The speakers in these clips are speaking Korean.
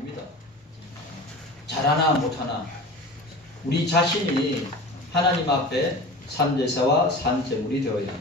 아닙니다. 잘하나 못하나 우리 자신이 하나님 앞에 산제사와 산제물이 되어야 합니다.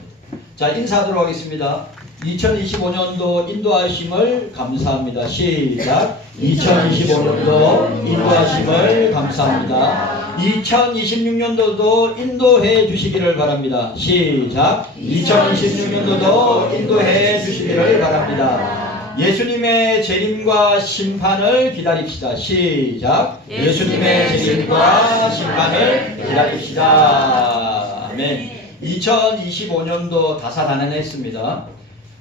자, 인사하도록 하겠습니다. 2025년도 인도하심을 감사합니다. 시작. 2025년도 인도하심을 감사합니다. 2026년도도 인도해 주시기를 바랍니다. 시작. 2026년도도 인도해 주시기를 바랍니다. 예수님의 재림과 심판을 기다립시다. 시작. 예수님의 재림과 심판을 기다립시다. 아멘. 2025년도 다사다난했습니다.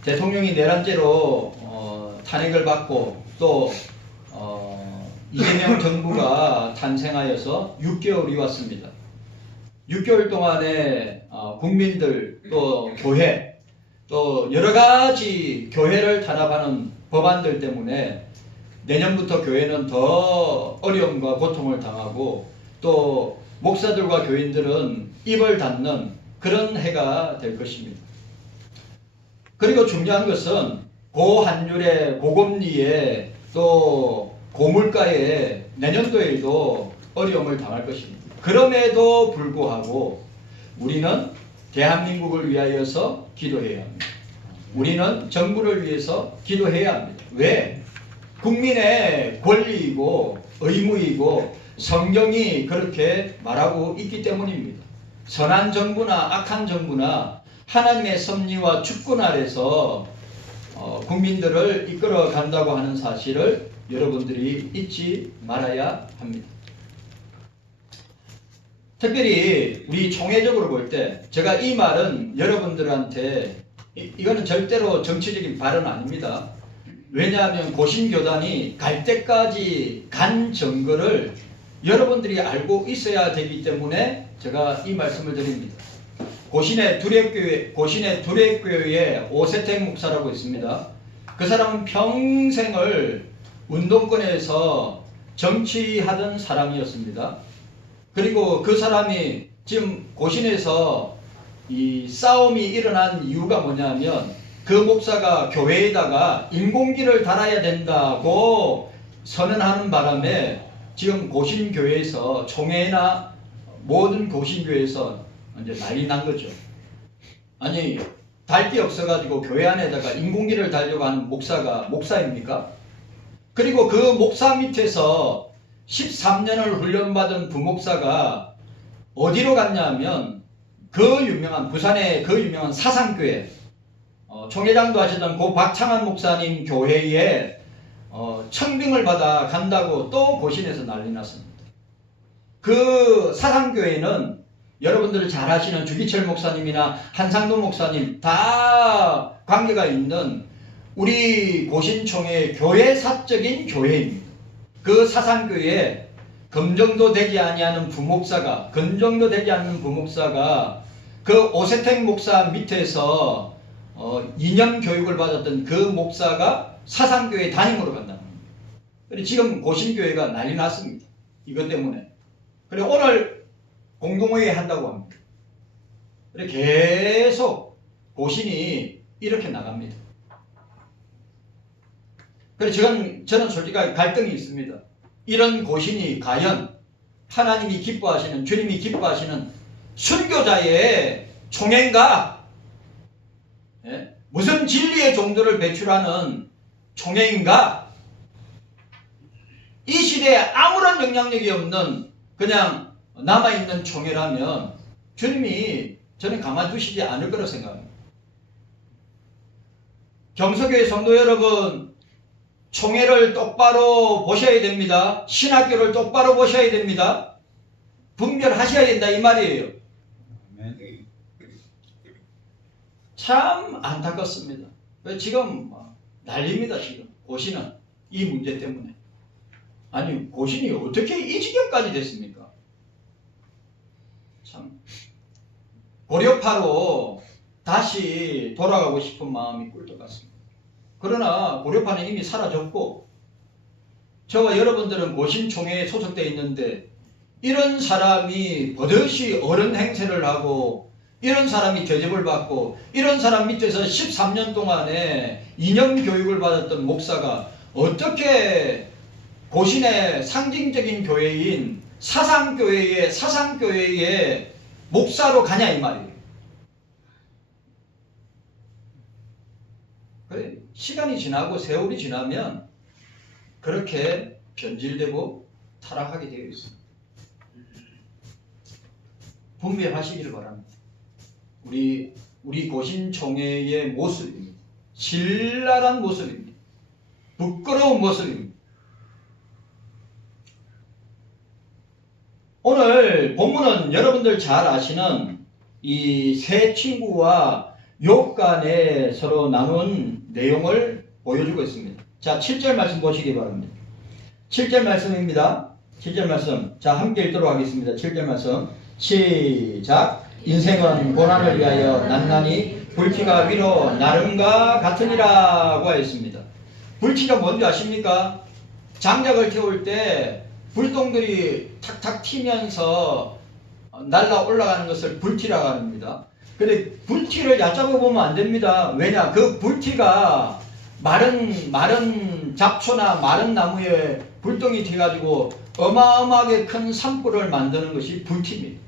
대통령이 내란죄로 탄핵을 받고 또 이재명 정부가 탄생하여서 6개월이 왔습니다. 6개월 동안에 국민들 또 교회 또 여러가지 교회를 탄압하는 법안들 때문에 내년부터 교회는 더 어려움과 고통을 당하고 또 목사들과 교인들은 입을 닫는 그런 해가 될 것입니다. 그리고 중요한 것은 고환율에 고금리에 또 고물가에 내년도에도 어려움을 당할 것입니다. 그럼에도 불구하고 우리는 대한민국을 위하여서 기도해야 합니다. 우리는 정부를 위해서 기도해야 합니다. 왜? 국민의 권리이고 의무이고 성경이 그렇게 말하고 있기 때문입니다. 선한 정부나 악한 정부나 하나님의 섭리와 주권 아래서 국민들을 이끌어 간다고 하는 사실을 여러분들이 잊지 말아야 합니다. 특별히 우리 총회적으로 볼 때 제가 이 말은 여러분들한테 이거는 절대로 정치적인 발언 아닙니다. 왜냐하면 고신교단이 갈 때까지 간 증거를 여러분들이 알고 있어야 되기 때문에 제가 이 말씀을 드립니다. 고신의 두레교회의 오세택 목사라고 있습니다. 그 사람은 평생을 운동권에서 정치하던 사람이었습니다. 그리고 그 사람이 지금 고신에서 이 싸움이 일어난 이유가 뭐냐면 그 목사가 교회에다가 인공기를 달아야 된다고 선언하는 바람에 지금 고신교회에서 총회나 모든 고신교회에서 이제 난리 난 거죠. 아니 달 게 없어가지고 교회 안에다가 인공기를 달려고 하는 목사가 목사입니까? 그리고 그 목사 밑에서 13년을 훈련받은 부목사가 어디로 갔냐면 그 유명한 부산의 그 유명한 사상교회 총회장도 하시던 고 박창환 목사님 교회에 청빙을 받아 간다고 또 고신에서 난리 났습니다. 그 사상교회는 여러분들 잘 아시는 주기철 목사님이나 한상도 목사님 다 관계가 있는 우리 고신총회 교회사적인 교회입니다. 그 사상교회에 검정도 되지 아니하는 부목사가 그 오세택 목사 밑에서 2년 교육을 받았던 그 목사가 사상교회 담임으로 간다는 겁니다. 그리고 지금 고신교회가 난리 났습니다. 이것 때문에. 그리고 오늘 공동회의 한다고 합니다. 그리고 계속 고신이 이렇게 나갑니다. 그래서 저는 솔직하게 갈등이 있습니다. 이런 고신이 과연 하나님이 기뻐하시는, 주님이 기뻐하시는 순교자의 총회인가? 예? 무슨 진리의 종도를 배출하는 총회인가? 이 시대에 아무런 영향력이 없는 그냥 남아있는 총회라면 주님이 저는 가만두시지 않을 거라고 생각합니다. 경서교회 성도 여러분, 총회를 똑바로 보셔야 됩니다. 신학교를 똑바로 보셔야 됩니다. 분별하셔야 된다 이 말이에요. 참 안타깝습니다. 지금 난립니다. 지금 고신은 이 문제 때문에. 아니 고신이 어떻게 이 지경까지 됐습니까? 참 고려파로 다시 돌아가고 싶은 마음이 꿀떡 같습니다. 그러나 고려파는 이미 사라졌고 저와 여러분들은 고신총회에 소속되어 있는데 이런 사람이 버젓이 어른 행세를 하고 이런 사람이 대접을 받고 이런 사람 밑에서 13년 동안에 2년 교육을 받았던 목사가 어떻게 고신의 상징적인 교회인 사상교회의 목사로 가냐 이 말이에요. 시간이 지나고 세월이 지나면 그렇게 변질되고 타락하게 되어 있습니다. 분별하시기를 바랍니다. 우리 고신총회의 모습입니다. 신랄한 모습입니다. 부끄러운 모습입니다. 오늘 본문은 여러분들 잘 아시는 이 세 친구와 욥 간에 서로 나눈 내용을 보여주고 있습니다. 자, 7절 말씀 보시기 바랍니다. 7절 말씀입니다. 7절 말씀. 자, 함께 읽도록 하겠습니다. 7절 말씀. 시작. 인생은 고난을 위하여 난나니 불티가 위로 나름과 같으니라고 하였습니다. 불티가 뭔지 아십니까? 장작을 태울 때 불똥들이 탁탁 튀면서 날라 올라가는 것을 불티라고 합니다. 근데 불티를 얕잡아 보면 안 됩니다. 왜냐? 그 불티가 마른 잡초나 마른 나무에 불똥이 튀어가지고 어마어마하게 큰 산불을 만드는 것이 불티입니다.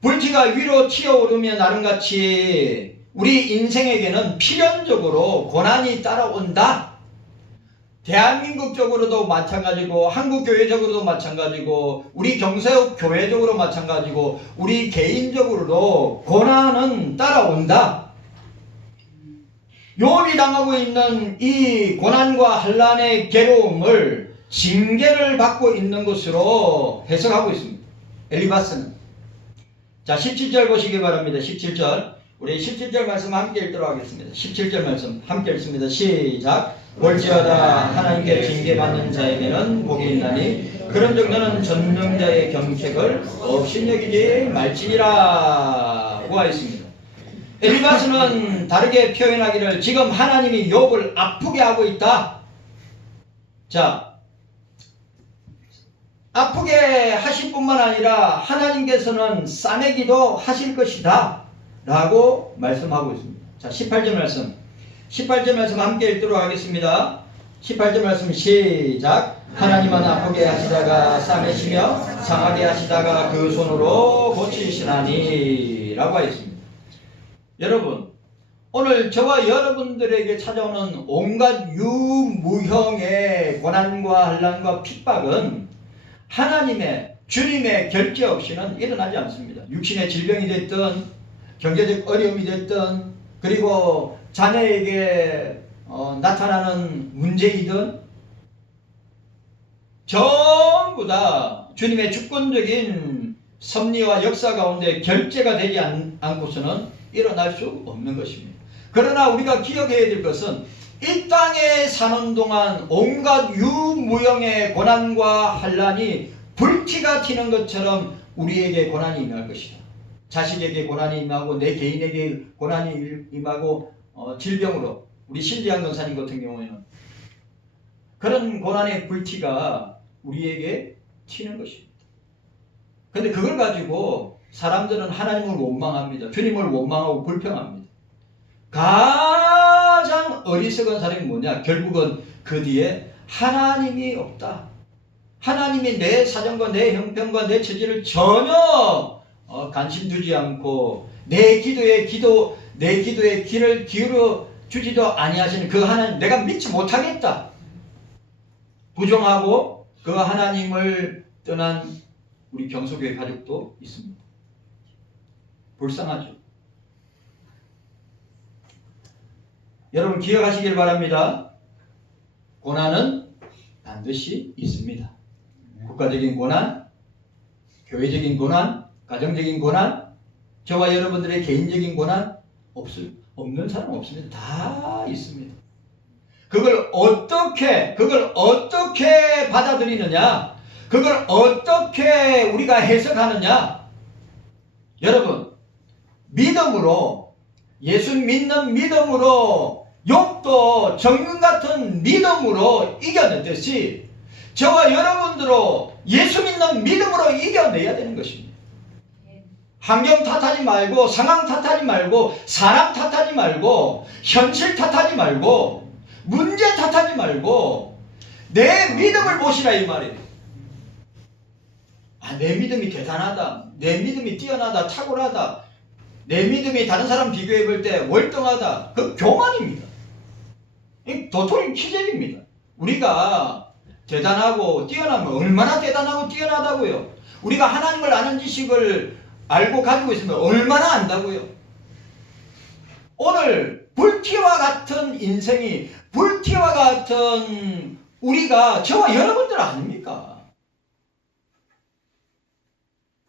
불티가 위로 튀어오르면 나름같이 우리 인생에게는 필연적으로 고난이 따라온다. 대한민국적으로도 마찬가지고 한국교회적으로도 마찬가지고 우리 경세욱 교회적으로 마찬가지고 우리 개인적으로도 고난은 따라온다. 욥이 당하고 있는 이 고난과 환난의 괴로움을 징계를 받고 있는 것으로 해석하고 있습니다. 엘리바스는. 자, 17절 보시기 바랍니다. 17절. 우리 17절 말씀 함께 읽도록 하겠습니다. 17절 말씀 함께 읽습니다. 시작. 볼지어다 하나님께 징계받는 자에게는 복이 있나니 그런즉 너는 전능자의 경책을 없이 여기지 말지니라고 하였습니다. 엘리바스는 다르게 표현하기를 지금 하나님이 욥을 아프게 하고 있다. 자, 아프게 하실 뿐만 아니라 하나님께서는 싸매기도 하실 것이다 라고 말씀하고 있습니다. 자, 18절 말씀. 18절 말씀 함께 읽도록 하겠습니다. 18절 말씀 시작. 하나님은 아프게 하시다가 싸매시며 상하게 하시다가 그 손으로 고치시나니 라고 하였습니다. 여러분, 오늘 저와 여러분들에게 찾아오는 온갖 유무형의 고난과 환난과 핍박은 하나님의 주님의 결재 없이는 일어나지 않습니다. 육신의 질병이 됐든 경제적 어려움이 됐든 그리고 자녀에게 나타나는 문제이든 전부 다 주님의 주권적인 섭리와 역사 가운데 결재가 되지 않고서는 일어날 수 없는 것입니다. 그러나 우리가 기억해야 될 것은 이 땅에 사는 동안 온갖 유무형의 고난과 환난이 불티가 튀는 것처럼 우리에게 고난이 임할 것이다. 자식에게 고난이 임하고 내 개인에게 고난이 임하고 질병으로 우리 신지한 권사님 같은 경우에는 그런 고난의 불티가 우리에게 튀는 것입니다. 그런데 그걸 가지고 사람들은 하나님을 원망합니다. 주님을 원망하고 불평합니다. 가장 어리석은 사람이 뭐냐? 결국은 그 뒤에 하나님이 없다. 하나님이 내 사정과 내 형편과 내 처지를 전혀 관심 두지 않고 내 기도에 귀를 기울여 주지도 아니하시는 그 하나님, 내가 믿지 못하겠다. 부정하고 그 하나님을 떠난 우리 경소교회 가족도 있습니다. 불쌍하죠. 여러분 기억하시길 바랍니다. 고난은 반드시 있습니다. 국가적인 고난, 교회적인 고난, 가정적인 고난, 저와 여러분들의 개인적인 고난 없는 사람 없습니다. 다 있습니다. 그걸 어떻게 받아들이느냐, 그걸 어떻게 우리가 해석하느냐. 여러분, 믿음으로, 예수 믿는 믿음으로, 욥도 정금 같은 믿음으로 이겨냈듯이 저와 여러분들도 예수 믿는 믿음으로 이겨내야 되는 것입니다. 환경 탓하지 말고, 상황 탓하지 말고, 사람 탓하지 말고, 현실 탓하지 말고, 문제 탓하지 말고, 내 믿음을 보시라 이 말이에요. 아, 내 믿음이 대단하다. 내 믿음이 뛰어나다. 탁월하다. 내 믿음이 다른 사람 비교해 볼 때 월등하다. 그 교만입니다. 이 도토리 키재기입니다. 우리가 대단하고 뛰어나면 얼마나 대단하고 뛰어나다고요. 우리가 하나님을 아는 지식을 알고 가지고 있으면 얼마나 안다고요. 오늘 불티와 같은 인생이, 불티와 같은 우리가 저와 여러분들 아닙니까?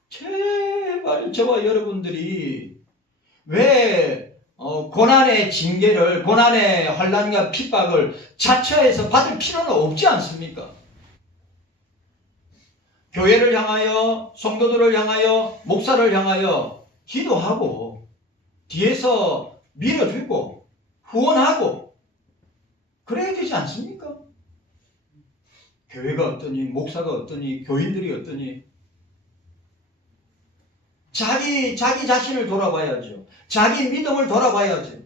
제발 저와 여러분들이 왜 고난의 징계를, 고난의 환난과 핍박을 자처해서 받을 필요는 없지 않습니까? 교회를 향하여, 성도들을 향하여, 목사를 향하여 기도하고 뒤에서 밀어주고 후원하고 그래야 되지 않습니까? 교회가 어떠니, 목사가 어떠니, 교인들이 어떠니, 자기 자신을 돌아봐야죠. 자기 믿음을 돌아봐야죠.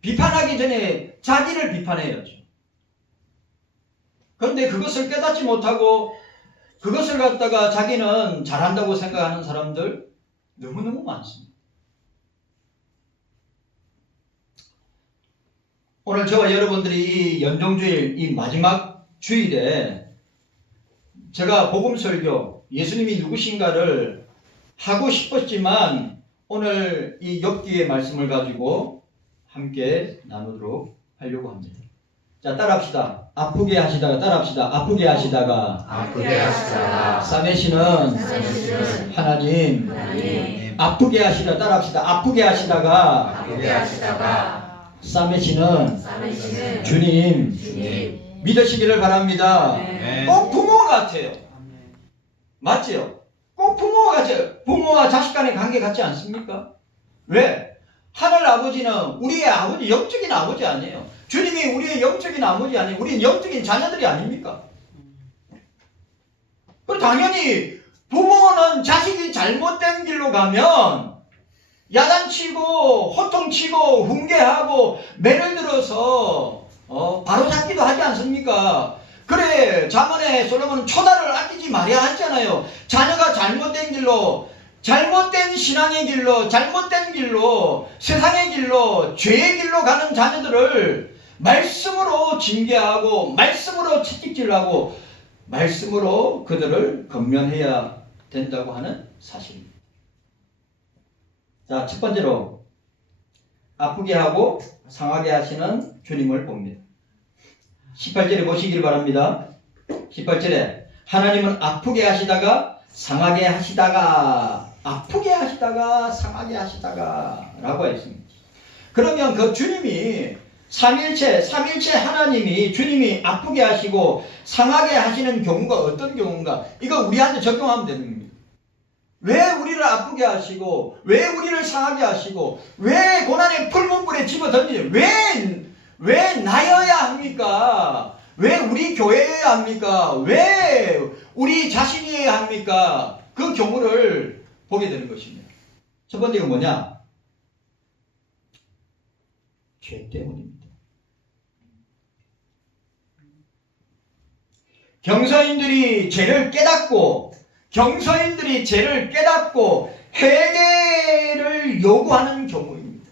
비판하기 전에 자기를 비판해야죠. 그런데 그것을 깨닫지 못하고 그것을 갖다가 자기는 잘한다고 생각하는 사람들 너무너무 많습니다. 오늘 저와 여러분들이 이 연종주일, 이 마지막 주일에 제가 복음설교, 예수님이 누구신가를 하고 싶었지만 오늘 이 욥기의 말씀을 가지고 함께 나누도록 하려고 합니다. 자, 따라합시다. 아프게 하시다가, 따라합시다. 아프게 하시다가, 아프게 하시다가, 싸매시는 하나님. 아프게 하시다, 따라합시다. 아프게 하시다가, 아프게 하시다가, 싸매시는 주님. 믿으시기를 바랍니다. 네. 꼭 부모 같아요. 맞지요? 꼭 부모와 같아요. 부모와 자식 간의 관계 같지 않습니까? 왜? 하늘 아버지는 우리의 아버지, 영적인 아버지 아니에요. 주님이 우리의 영적인 아버지 아니에요. 우리는 영적인 자녀들이 아닙니까? 그리고 당연히 부모는 자식이 잘못된 길로 가면 야단치고 호통치고 훈계하고 매를 들어서 바로잡기도 하지 않습니까? 그래, 잠언에 솔로몬은 초다를 아끼지 말아야 하잖아요. 자녀가 잘못된 길로, 잘못된 신앙의 길로, 잘못된 길로, 세상의 길로, 죄의 길로 가는 자녀들을 말씀으로 징계하고, 말씀으로 채찍질하고, 말씀으로 그들을 건면해야 된다고 하는 사실입니다. 자, 첫 번째로 아프게 하고 상하게 하시는 주님을 봅니다. 18절에 보시길 바랍니다. 18절에 하나님은 아프게 하시다가 상하게 하시다가, 아프게 하시다가 상하게 하시다가 라고 했습니다. 그러면 그 주님이 삼일체 하나님이, 주님이 아프게 하시고 상하게 하시는 경우가 어떤 경우인가? 이거 우리한테 적용하면 되는 겁니다. 왜 우리를 아프게 하시고, 왜 우리를 상하게 하시고, 왜 고난의 풀문불에 집어던지죠? 왜 나여야 합니까? 왜 우리 교회여야 합니까? 왜 우리 자신이어야 합니까? 그 경우를 보게 되는 것입니다. 첫 번째가 뭐냐? 죄 때문입니다. 경서인들이 죄를 깨닫고 회개를 요구하는 경우입니다.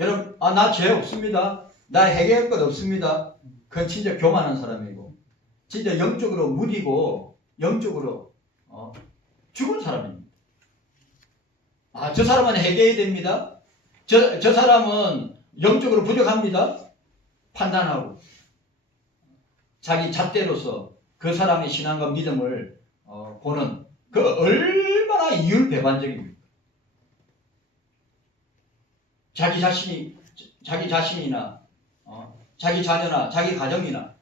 여러분, 나 죄 없습니다. 나 회개할 것 없습니다. 그건 진짜 교만한 사람이고, 진짜 영적으로 무디고, 영적으로 죽은 사람입니다. 저 사람은 회개해야 됩니다. 저 사람은 영적으로 부족합니다. 판단하고 자기 잣대로서 그 사람의 신앙과 믿음을 보는 그 얼마나 이율배반적입니까? 자기 자신이나 자기 자녀나 자기 가정이나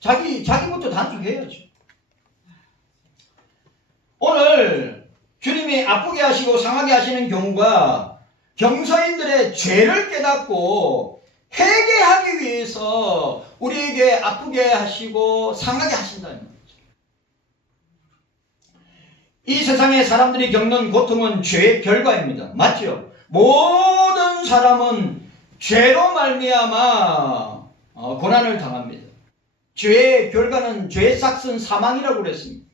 자기부터 단속해야죠. 오늘 주님이 아프게 하시고 상하게 하시는 경우가 경서인들의 죄를 깨닫고 회개하기 위해서 우리에게 아프게 하시고 상하게 하신다는 거죠. 이 세상에 사람들이 겪는 고통은 죄의 결과입니다. 맞죠? 모든 사람은 죄로 말미암아 고난을 당합니다. 죄의 결과는 죄의 싹은 사망이라고 그랬습니다.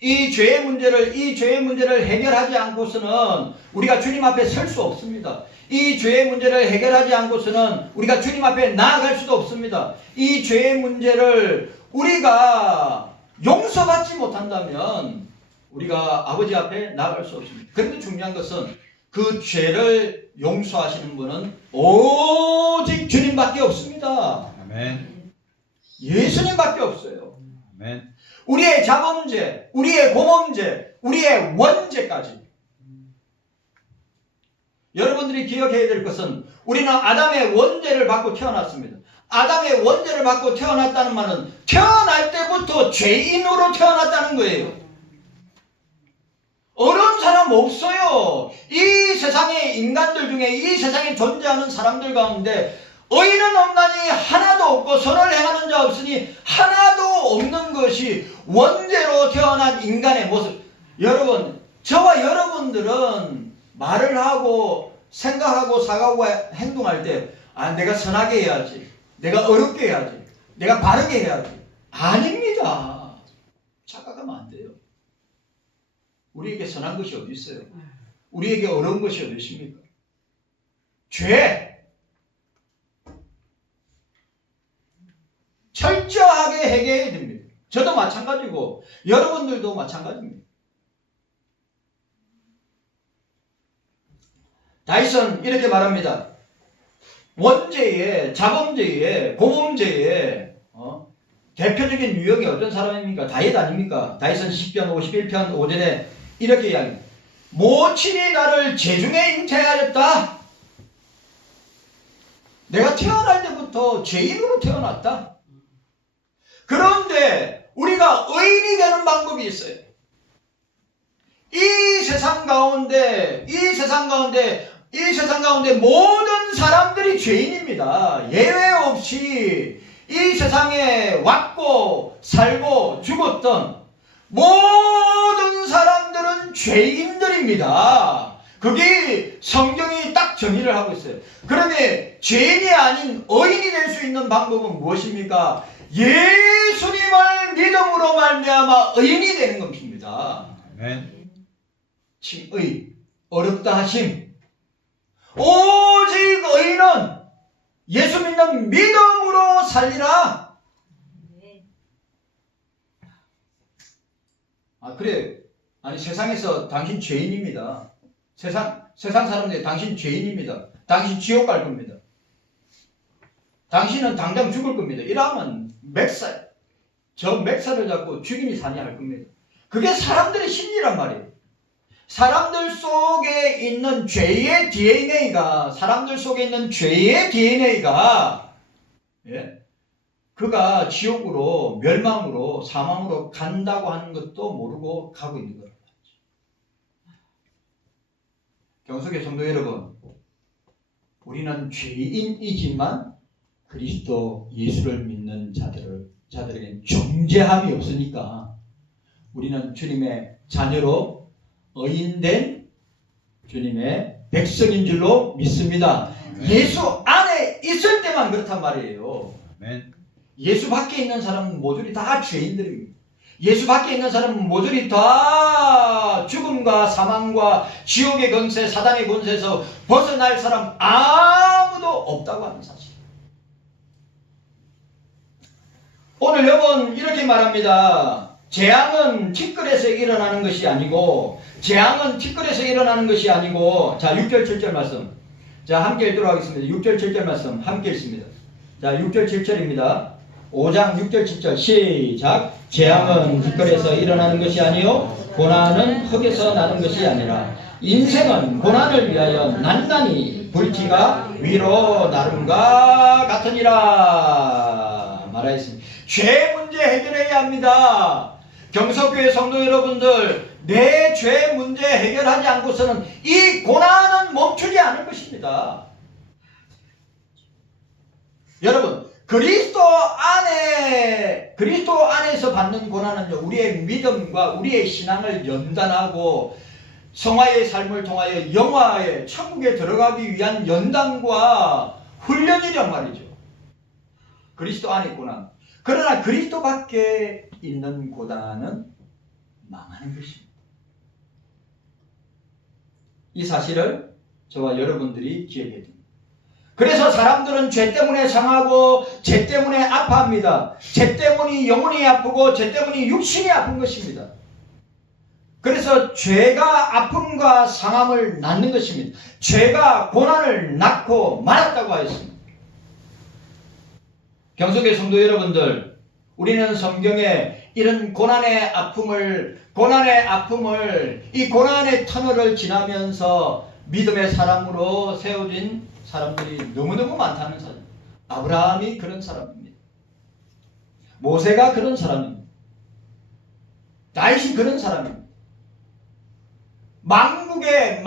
이 죄의 문제를 해결하지 않고서는 우리가 주님 앞에 설 수 없습니다. 이 죄의 문제를 해결하지 않고서는 우리가 주님 앞에 나아갈 수도 없습니다. 이 죄의 문제를 우리가 용서받지 못한다면 우리가 아버지 앞에 나아갈 수 없습니다. 그런데 중요한 것은 그 죄를 용서하시는 분은 오직 주님밖에 없습니다. 아멘. 예수님밖에 없어요. 아멘. 우리의 자범죄, 우리의 고범죄, 우리의 원죄까지. 여러분들이 기억해야 될 것은 우리는 아담의 원죄를 받고 태어났습니다. 아담의 원죄를 받고 태어났다는 말은 태어날 때부터 죄인으로 태어났다는 거예요. 어려운 사람 없어요. 이 세상의 인간들 중에 이 세상에 존재하는 사람들 가운데 의인은 없나니 하나도 없고 선을 행하는 자 없으니 하나도 없는 것이 원죄로 태어난 인간의 모습. 여러분, 저와 여러분들은 말을 하고 생각하고 사고하고 행동할 때 내가 선하게 해야지, 내가 어렵게 해야지, 내가 바르게 해야지. 아닙니다. 착각하면 안 돼요. 우리에게 선한 것이 어디 있어요? 우리에게 어려운 것이 어디 있습니까? 죄. 철저하게 해결해야 됩니다. 저도 마찬가지고 여러분들도 마찬가지입니다. 다윗은 이렇게 말합니다. 원죄에, 자범죄에, 고범죄에 대표적인 유형이 어떤 사람입니까? 다윗 아닙니까? 다윗은 10편 51편 5절에 이렇게 이야기합니다. 모친이 나를 재중에 잉태하였다. 내가 태어날 때부터 죄인으로 태어났다. 그런데 우리가 의인이 되는 방법이 있어요. 이 세상 가운데 모든 사람들이 죄인입니다. 예외 없이 이 세상에 왔고 살고 죽었던 모든 사람들은 죄인들입니다. 그게 성경이 딱 정의를 하고 있어요. 그러면 죄인이 아닌 의인이 될 수 있는 방법은 무엇입니까? 예수님을 믿음으로 말미암아 의인이 되는 것입니다. 아멘. 칭의, 어렵다 하심. 오직 의인은 예수 믿는 믿음으로 살리라. 그래. 아니, 세상에서 당신 죄인입니다. 세상 사람들이 당신 죄인입니다. 당신 지옥 갈 겁니다. 당신은 당장 죽을 겁니다. 이러면 저 맥살을 잡고 죽이니 사니 할 겁니다. 그게 사람들의 심리란 말이에요. 사람들 속에 있는 죄의 DNA가 그가 지옥으로 멸망으로 사망으로 간다고 하는 것도 모르고 가고 있는 거예요. 경속의 성도 여러분, 우리는 죄인이지만 그리스도 예수를 믿는 자들에게는 정죄함이 없으니까 우리는 주님의 자녀로 의인된 주님의 백성인 줄로 믿습니다. 예수 안에 있을 때만 그렇단 말이에요. 아멘. 예수 밖에 있는 사람은 모조리 다 죄인들입니다. 예수 밖에 있는 사람은 모조리 다 죽음과 사망과 지옥의 권세, 사단의 권세에서 벗어날 사람 아무도 없다고 하는 사실. 오늘 여러분 이렇게 말합니다. 재앙은 티끌에서 일어나는 것이 아니고 자, 6절 7절 말씀. 자, 함께 읽도록 하겠습니다. 6절 7절 말씀 함께 읽습니다. 자, 6절 7절입니다. 5장 6절 7절 시작. 재앙은 티끌에서 일어나는 것이 아니요 고난은 흙에서 나는 것이 아니라 인생은 고난을 위하여 난나니 불티가 위로 나름과 같으니라 말하였습니다. 죄 문제 해결해야 합니다. 경석교회 성도 여러분들, 내 죄 문제 해결하지 않고서는 이 고난은 멈추지 않을 것입니다. 여러분, 그리스도 안에서 받는 고난은요, 우리의 믿음과 우리의 신앙을 연단하고 성화의 삶을 통하여 영화의 천국에 들어가기 위한 연단과 훈련이란 말이죠. 그리스도 안에 고난. 그러나 그리스도 밖에 있는 고난은 망하는 것입니다. 이 사실을 저와 여러분들이 기억해야 됩니다. 그래서 사람들은 죄 때문에 상하고 죄 때문에 아파합니다. 죄 때문에 영혼이 아프고 죄 때문에 육신이 아픈 것입니다. 그래서 죄가 아픔과 상함을 낳는 것입니다. 죄가 고난을 낳고 말았다고 하였습니다. 경속의 성도 여러분들, 우리는 성경에 이런 고난의 아픔을 이 고난의 터널을 지나면서 믿음의 사람으로 세워진 사람들이 너무너무 많다는 사람. 아브라함이 그런 사람입니다. 모세가 그런 사람입니다. 다윗이 그런 사람입니다. 망국의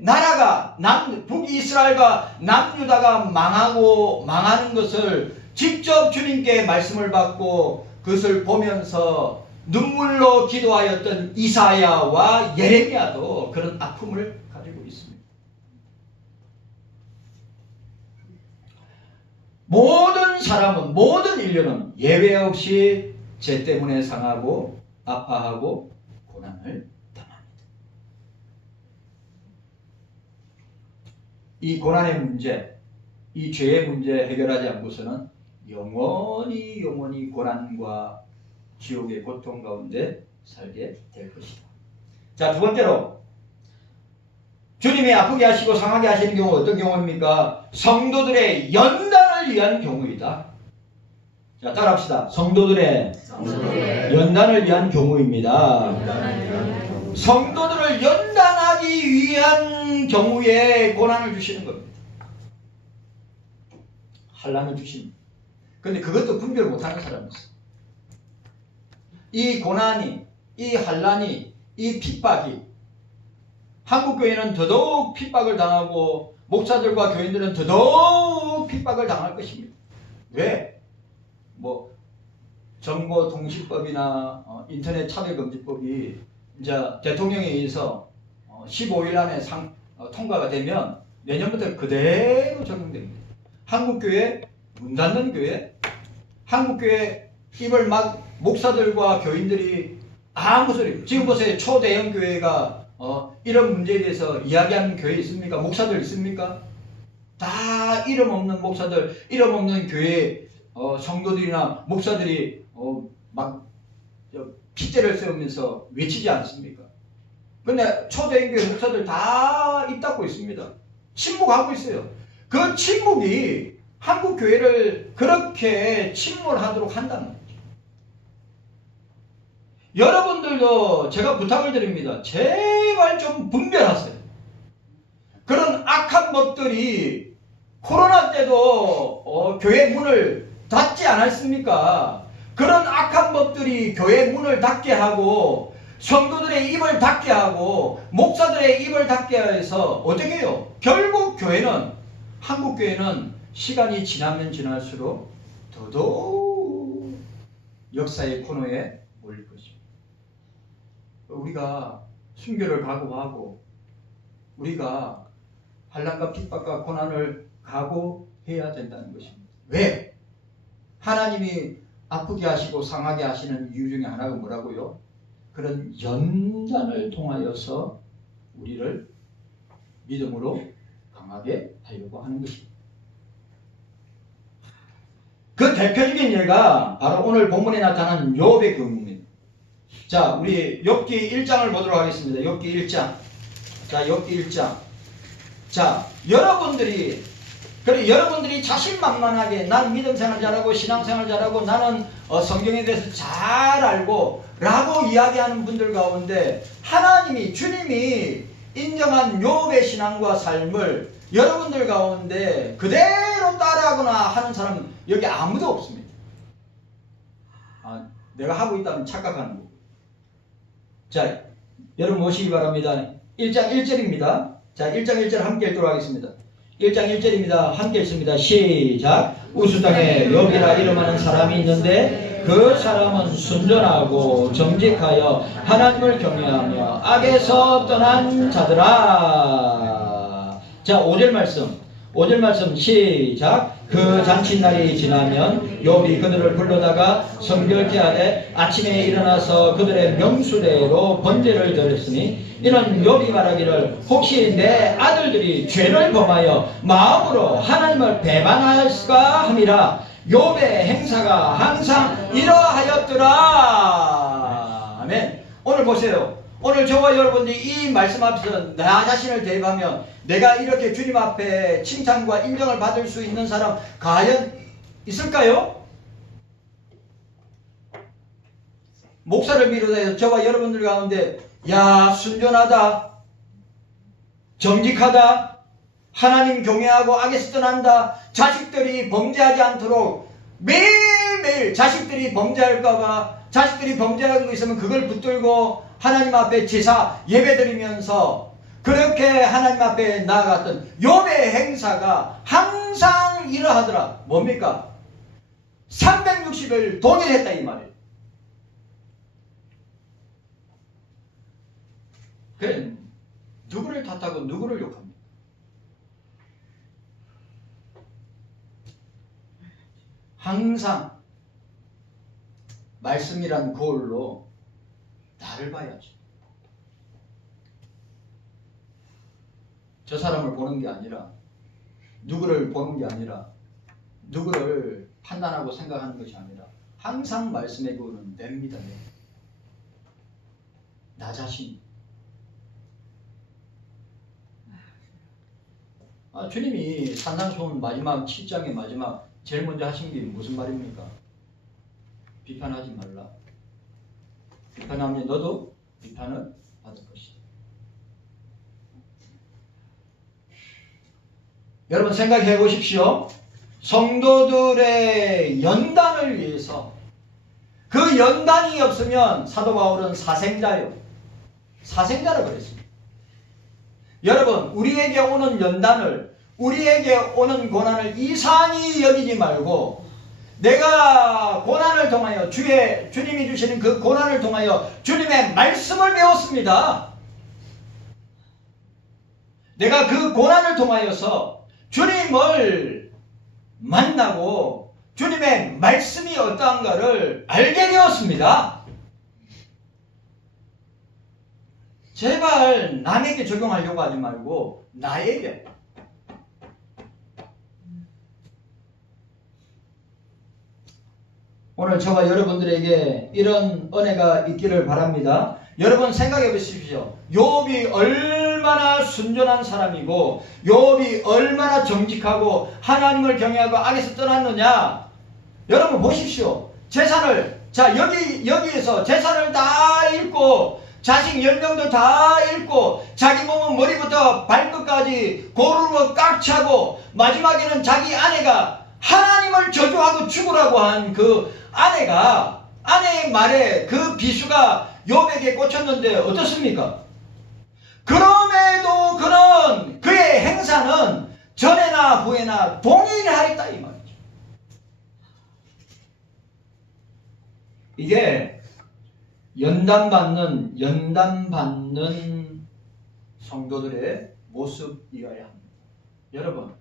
나라가 북이스라엘과 남유다가 망하는 것을 직접 주님께 말씀을 받고 그것을 보면서 눈물로 기도하였던 이사야와 예레미야도 그런 아픔을 가지고 있습니다. 모든 사람은, 모든 인류는 예외 없이 죄 때문에 상하고 아파하고 고난을 당합니다. 이 고난의 문제, 이 죄의 문제 해결하지 않고서는 영원히 고난과 지옥의 고통 가운데 살게 될 것이다. 자, 두 번째로 주님이 아프게 하시고 상하게 하시는 경우 어떤 경우입니까? 성도들의 연단을 위한 경우이다. 자, 따라합시다. 성도들의 연단을 위한 경우입니다. 성도들을 연단하기 위한 경우에 고난을 주시는 겁니다. 환난을 주십니다. 그런데 그것도 분별 못하는 사람이 있어요. 이 고난이, 이 환난이, 이 핍박이 한국교회는 더더욱 핍박을 당하고 목사들과 교인들은 더더욱 핍박을 당할 것입니다. 왜? 정보통신법이나 인터넷 차별금지법이 이제 대통령에 의해서 15일 안에 통과가 되면 내년부터 그대로 적용됩니다. 한국교회 문 닫는 교회, 한국교회 입을 막 목사들과 교인들이 아무 소리. 지금 보세요. 초대형 교회가 이런 문제에 대해서 이야기하는 교회 있습니까? 목사들 있습니까? 다 이름 없는 목사들, 이름 없는 교회 성도들이나 목사들이 막 핏대를 세우면서 외치지 않습니까? 근데 초대형 교회 목사들 다 입 닫고 있습니다. 침묵하고 있어요. 그 침묵이 한국 교회를 그렇게 침몰하도록 한다는 거죠. 여러분들도 제가 부탁을 드립니다. 제발 좀 분별하세요. 그런 악한 법들이 코로나 때도 교회 문을 닫지 않았습니까? 그런 악한 법들이 교회 문을 닫게 하고 성도들의 입을 닫게 하고 목사들의 입을 닫게 해서 어떻게 해요? 결국 교회는, 한국 교회는 시간이 지나면 지날수록 더더욱 역사의 코너에 몰릴 것입니다. 우리가 순교를 각오하고 우리가 환난과 핍박과 고난을 각오해야 된다는 것입니다. 왜? 하나님이 아프게 하시고 상하게 하시는 이유 중에 하나가 뭐라고요? 그런 연단을 통하여서 우리를 믿음으로 강하게 하려고 하는 것입니다. 그 대표적인 예가 바로 오늘 본문에 나타난 욥의 경우입니다. 자, 우리 욥기 1장을 보도록 하겠습니다. 욥기 1장. 자, 욥기 1장. 자, 여러분들이 자신만만하게 난 믿음생활 잘하고 신앙생활 잘하고 나는 성경에 대해서 잘 알고 라고 이야기하는 분들 가운데 하나님이, 주님이 인정한 욥의 신앙과 삶을 여러분들 가운데 그대로 따라하거나 하는 사람은 여기 아무도 없습니다. 내가 하고 있다면 착각하는 거고. 자, 여러분 보시기 바랍니다. 1장 1절입니다. 자, 1장 1절 함께 읽도록 하겠습니다. 1장 1절입니다. 함께 읽습니다. 시작. 우스 땅에 욥이라 이름하는 사람이 있는데 그 사람은 순전하고 정직하여 하나님을 경외하며 악에서 떠난 자들아. 자, 5절 말씀 시작. 그 잔칫날이 지나면 욥이 그들을 불러다가 성결케 하되 아침에 일어나서 그들의 명수대로 번제를 드렸으니 이는 욥이 말하기를 혹시 내 아들들이 죄를 범하여 마음으로 하나님을 배반할까 함이라. 욥의 행사가 항상 이러하였더라. 아멘. 오늘 보세요. 오늘 저와 여러분들이 이 말씀 앞에서 나 자신을 대입하면 내가 이렇게 주님 앞에 칭찬과 인정을 받을 수 있는 사람 과연 있을까요? 목사를 비롯해서 저와 여러분들 가운데 야, 순전하다, 정직하다, 하나님 경외하고 악에서 떠난다, 자식들이 범죄하지 않도록 매일매일 자식들이 범죄할까봐 자식들이 범죄하는 거 있으면 그걸 붙들고 하나님 앞에 제사 예배드리면서 그렇게 하나님 앞에 나아갔던 욥의 행사가 항상 이러하더라. 뭡니까? 360일 동일했다 이 말이에요. 그래, 누구를 탓하고 누구를 욕합니까? 항상 말씀이란 거울로 나를 봐야지. 저 사람을 보는 게 아니라, 누구를 보는 게 아니라, 누구를 판단하고 생각하는 것이 아니라 항상 말씀의 거울은 냅니다. 나 자신. 주님이 산상수훈 마지막 7장의 마지막 제일 먼저 하신 게 무슨 말입니까? 비판하지 말라. 비판하면 너도 비판을 받을 것이다. 여러분 생각해 보십시오. 성도들의 연단을 위해서, 그 연단이 없으면 사도 바울은 사생자요. 사생자라고 그랬습니다. 여러분, 우리에게 오는 연단을, 우리에게 오는 고난을 이상히 여기지 말고 내가 고난을 통하여 주님이 주시는 그 고난을 통하여 주님의 말씀을 배웠습니다. 내가 그 고난을 통하여서 주님을 만나고 주님의 말씀이 어떠한가를 알게 되었습니다. 제발 남에게 적용하려고 하지 말고 나에게. 오늘 저와 여러분들에게 이런 은혜가 있기를 바랍니다. 여러분 생각해 보십시오. 욥이 얼마나 순전한 사람이고 욥이 얼마나 정직하고 하나님을 경외하고 악에서 떠났느냐. 여러분 보십시오. 재산을, 자 여기에서 재산을 다 잃고 자식 10명도 다 잃고 자기 몸은 머리부터 발끝까지 고루로 꽉 차고 마지막에는 자기 아내가 하나님을 저주하고 죽으라고 한 그 아내의 말에 그 비수가 욥에게 꽂혔는데 어떻습니까? 그럼에도 그는 그의 행사는 전에나 후에나 동일하였다 이 말이죠. 이게 연단받는 성도들의 모습이어야 합니다. 여러분,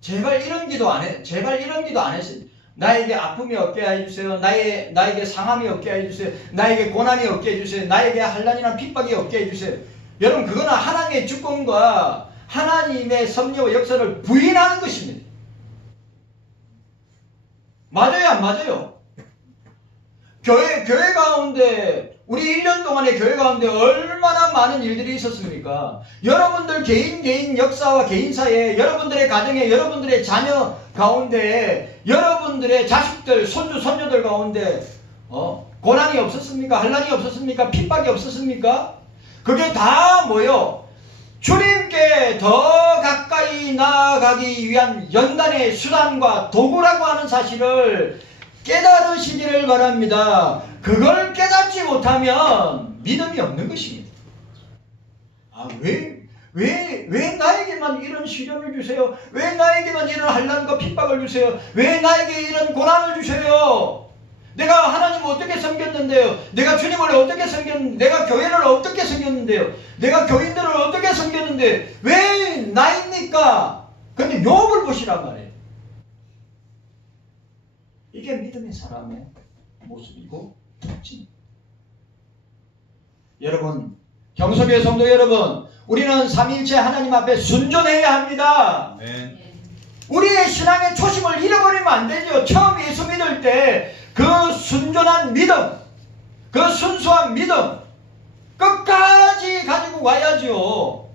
제발 이런 기도 안 했어요. 나에게 아픔이 없게 해주세요. 나에게 상함이 없게 해주세요. 나에게 고난이 없게 해주세요. 나에게 환난이나 핍박이 없게 해주세요. 여러분, 그거는 하나님의 주권과 하나님의 섭리와 역사를 부인하는 것입니다. 맞아요, 안 맞아요? 교회 가운데 우리 1년 동안의 교회 가운데 얼마나 많은 일들이 있었습니까? 여러분들 개인 역사와 개인사에, 여러분들의 가정에, 여러분들의 자녀 가운데, 여러분들의 자식들, 손주, 손녀들 가운데 고난이 없었습니까? 환난이 없었습니까? 핍박이 없었습니까? 그게 다 뭐요? 주님께 더 가까이 나아가기 위한 연단의 수단과 도구라고 하는 사실을 깨달으시기를 바랍니다. 그걸 깨닫지 못하면 믿음이 없는 것입니다. 왜 왜 나에게만 이런 시련을 주세요? 왜 나에게만 이런 환난과 핍박을 주세요? 왜 나에게 이런 고난을 주세요? 내가 하나님을 어떻게 섬겼는데요? 내가 주님을 어떻게 섬겼는데? 내가 교회를 어떻게 섬겼는데요? 내가 교인들을 어떻게 섬겼는데 왜 나입니까? 근데 욥을 보시란 말이에요. 이게 믿음의 사람의 모습이고 특징입니다. 여러분, 경서교회 성도 여러분, 우리는 삼위일체 하나님 앞에 순전해야 합니다. 아멘. 우리의 신앙의 초심을 잃어버리면 안 되죠. 처음 예수 믿을 때 그 순전한 믿음, 그 순수한 믿음 끝까지 가지고 와야죠.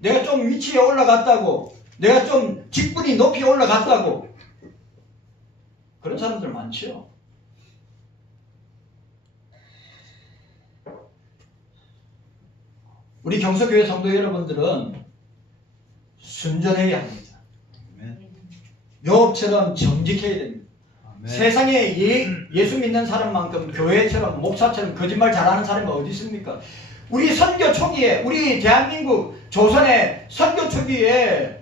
내가 좀 위치에 올라갔다고, 내가 좀 직분이 높이 올라갔다고, 그런 사람들 많죠. 우리 경서교회 성도 여러분들은 순전해야 합니다. 아멘. 욥처럼 정직해야 됩니다. 아멘. 세상에 예수 믿는 사람만큼 교회처럼 목사처럼 거짓말 잘하는 사람이 어디 있습니까? 우리 선교 초기에, 우리 대한민국 조선의 선교 초기에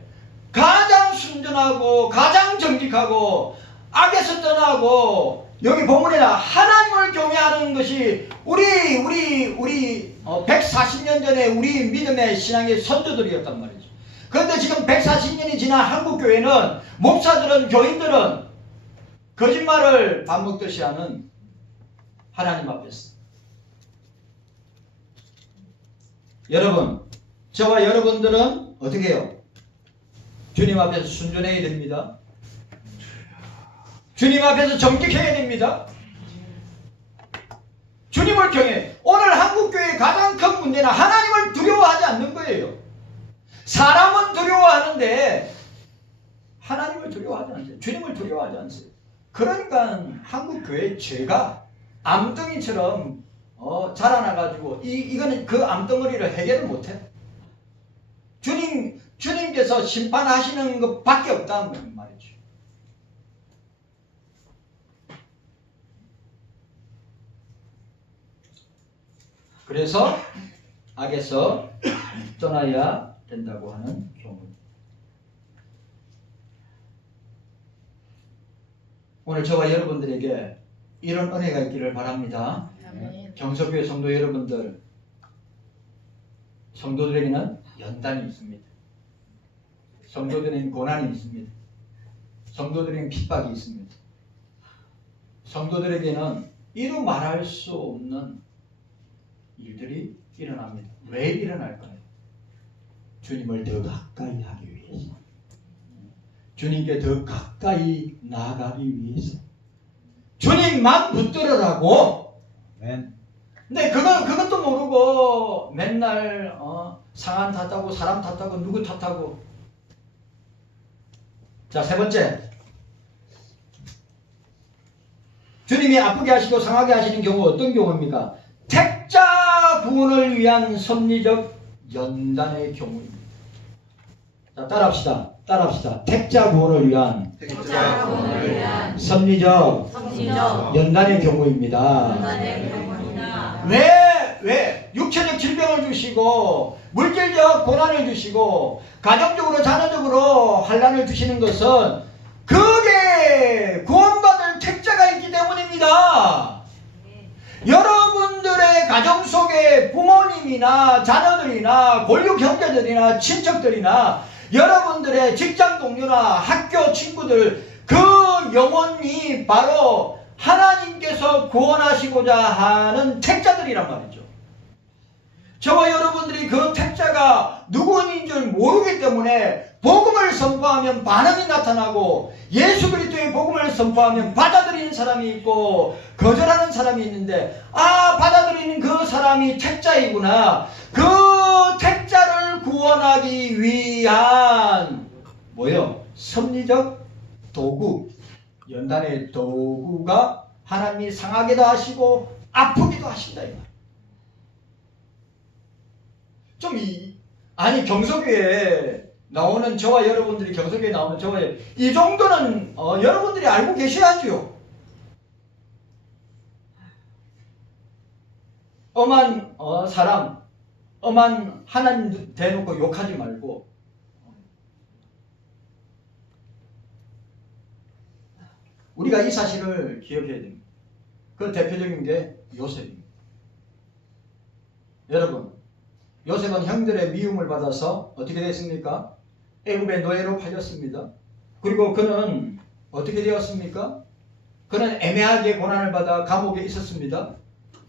가장 순전하고 가장 정직하고 악에서 떠나고 여기 본문에나 하나님을 경외하는 것이 우리 140년 전에 우리 믿음의 신앙의 선조들이었단 말이죠. 그런데 지금 140년이 지난 한국교회는 목사들은, 교인들은 거짓말을 밥 먹듯이 하는 하나님 앞에서. 여러분, 저와 여러분들은 어떻게 해요? 주님 앞에서 순전해야 됩니다. 주님 앞에서 정직해야 됩니다. 주님을 경외. 오늘 한국교회의 가장 큰 문제는 하나님을 두려워하지 않는 거예요. 사람은 두려워하는데 하나님을 두려워하지 않으세요. 주님을 두려워하지 않으세요. 그러니까 한국교회의 죄가 암덩이처럼 자라나가지고 이거는 그 암덩어리를 해결을 못해요. 주님께서 심판하시는 것밖에 없다는 말이죠. 그래서 악에서 떠나야 된다고 하는 경우. 오늘 저와 여러분들에게 이런 은혜가 있기를 바랍니다. 아멘. 경서교회 성도 여러분들, 성도들에게는 연단이 있습니다. 성도들에게는 고난이 있습니다. 성도들에게는 핍박이 있습니다. 성도들에게는 이루 말할 수 없는 일들이 일어납니다. 왜 일어날까요? 주님을 더 가까이 하기 위해서, 주님께 더 가까이 나아가기 위해서, 주님만 붙들으라고. 아멘. 근데 그것도 모르고 맨날 상한 탓하고 사람 탓하고 누구 탓하고. 자, 세 번째, 주님이 아프게 하시고 상하게 하시는 경우 어떤 경우입니까? 택자 구원을 위한 섭리적 연단의 경우입니다. 자, 따라합시다. 택자 구원을 위한 택자 구원을 위한 섭리적 성지적 연단의 경우입니다. 연단의 경우입니다. 왜 육체적 질병을 주시고 물질적 고난을 주시고 가정적으로 자녀적으로 환난을 주시는 것은 그게 구원받을 택자가 있기 때문입니다. 여러분들의 가정 속에 부모님이나 자녀들이나 권력 형제들이나 친척들이나 여러분들의 직장 동료나 학교 친구들, 그 영혼이 바로 하나님께서 구원하시고자 하는 택자들이란 말이죠. 저와 여러분들이 그 택자가 누구인 줄 모르기 때문에 복음을 선포하면 반응이 나타나고 예수 그리스도의 복음을 선포하면 받아들이는 사람이 있고 거절하는 사람이 있는데, 받아들이는 그 사람이 택자이구나. 그 택자를 구원하기 위한 섭리적 도구, 연단의 도구가 하나님이 상하기도 하시고 아프기도 하신다 이 말. 경서교회에 나오는 저와 여러분들이, 경서교회에 나오는 저와 이 정도는 여러분들이 알고 계셔야죠. 엄한 사람, 엄한 하나님 대놓고 욕하지 말고 우리가 이 사실을 기억해야 됩니다. 그 대표적인 게 요셉입니다. 여러분, 요셉은 형들의 미움을 받아서 어떻게 됐습니까? 애굽의 노예로 팔렸습니다. 그리고 그는 어떻게 되었습니까? 그는 애매하게 고난을 받아 감옥에 있었습니다.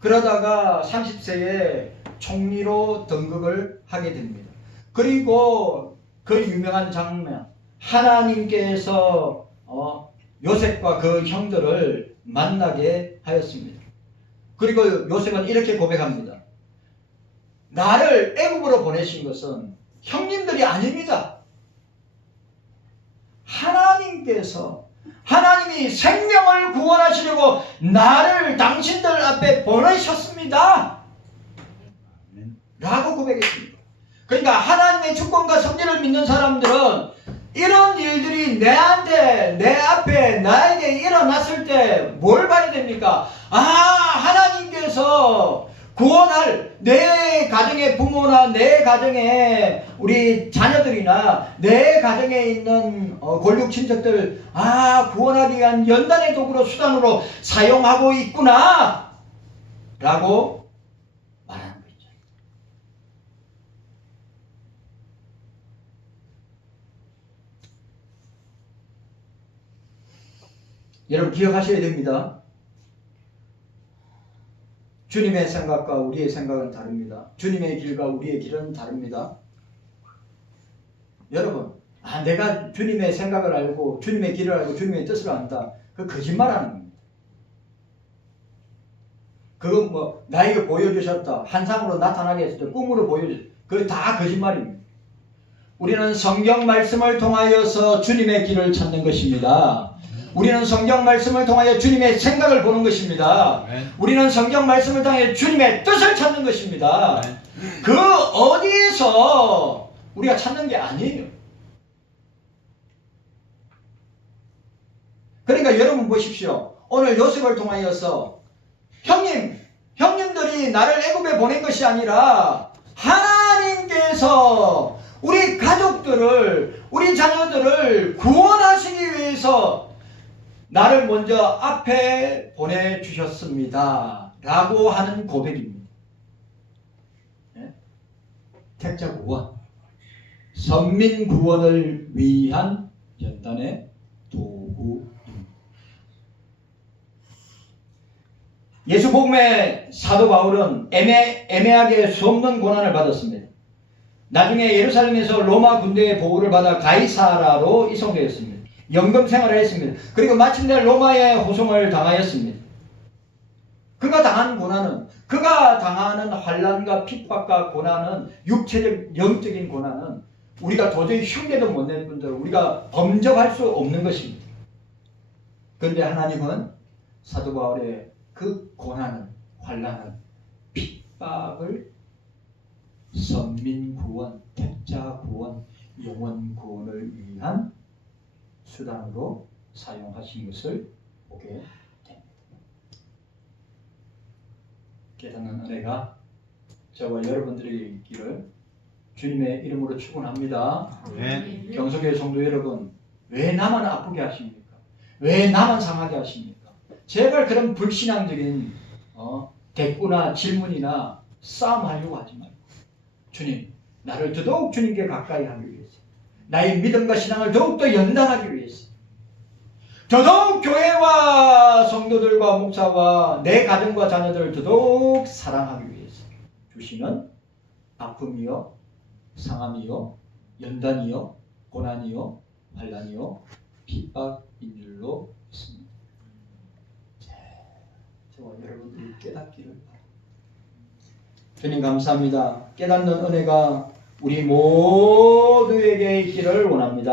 그러다가 30세에 총리로 등극을 하게 됩니다. 그리고 그 유명한 장면, 하나님께서 요셉과 그 형들을 만나게 하였습니다. 그리고 요셉은 이렇게 고백합니다. 나를 애굽으로 보내신 것은 형님들이 아닙니다. 하나님이 생명을 구원하시려고 나를 당신들 앞에 보내셨습니다. 라고 고백했습니다. 그러니까 하나님의 주권과 섭리를 믿는 사람들은 이런 일들이 내 앞에 나에게 일어났을 때 뭘 봐야 됩니까? 하나님께서 구원할 내 가정의 부모나 내 가정의 우리 자녀들이나 내 가정에 있는 골육 친척들 구원하기 위한 연단의 도구로 수단으로 사용하고 있구나 라고 말하는 거죠. 여러분 기억하셔야 됩니다. 주님의 생각과 우리의 생각은 다릅니다. 주님의 길과 우리의 길은 다릅니다. 여러분, 내가 주님의 생각을 알고 주님의 길을 알고 주님의 뜻을 안다. 그 거짓말하는 겁니다. 그건 나에게 보여주셨다. 환상으로 나타나게 했을 때 꿈으로 보여주셨다. 그거 다 거짓말입니다. 우리는 성경 말씀을 통하여서 주님의 길을 찾는 것입니다. 우리는 성경 말씀을 통하여 주님의 생각을 보는 것입니다. 우리는 성경 말씀을 통하여 주님의 뜻을 찾는 것입니다. 그 어디에서 우리가 찾는 게 아니에요. 그러니까 여러분 보십시오. 오늘 요셉을 통하여서 형님들이 나를 애굽에 보낸 것이 아니라 하나님께서 우리 가족들을, 우리 자녀들을 구원하시기 위해서 나를 먼저 앞에 보내주셨습니다. 라고 하는 고백입니다. 택자 구원, 선민 구원을 위한 연단의 도구입니다. 예수 복음의 사도 바울은 애매하게 수없는 고난을 받았습니다. 나중에 예루살렘에서 로마 군대의 보호를 받아 가이사라로 이송되었습니다. 연금 생활을 했습니다. 그리고 마침내 로마의 호송을 당하였습니다. 그가 당한 고난은, 그가 당하는 환난과 핍박과 고난은, 육체적, 영적인 고난은 우리가 도저히 흉내도 못 낼 뿐더러 우리가 범접할 수 없는 것입니다. 그런데 하나님은 사도 바울의 그 고난을, 환난을, 핍박을 선민 구원, 택자 구원, 영원 구원을 위한 수단으로 사용하신 것을 보게 됩니다. 깨닫는 은혜가 저와 여러분들에게 있기를 주님의 이름으로 축원합니다. 네. 경속의 성도 여러분, 왜 나만 아프게 하십니까? 왜 나만 상하게 하십니까? 제발 그런 불신앙적인 대꾸나 질문이나 싸움하려고 하지 말고, 주님, 나를 더더욱 주님께 가까이 하기 위해서, 나의 믿음과 신앙을 더욱더 연단하기 위해서, 더더욱 교회와 성도들과 목사와 내 가정과 자녀들을 더더욱 사랑하기 위해서 주시는 아픔이요, 상함이요, 연단이요, 고난이요, 환난이요, 핍박인 줄로 믿습니다. 저와 여러분들이 깨닫기를 바랍니다. 주님 감사합니다. 깨닫는 은혜가 우리 모두에게 있기를 원합니다.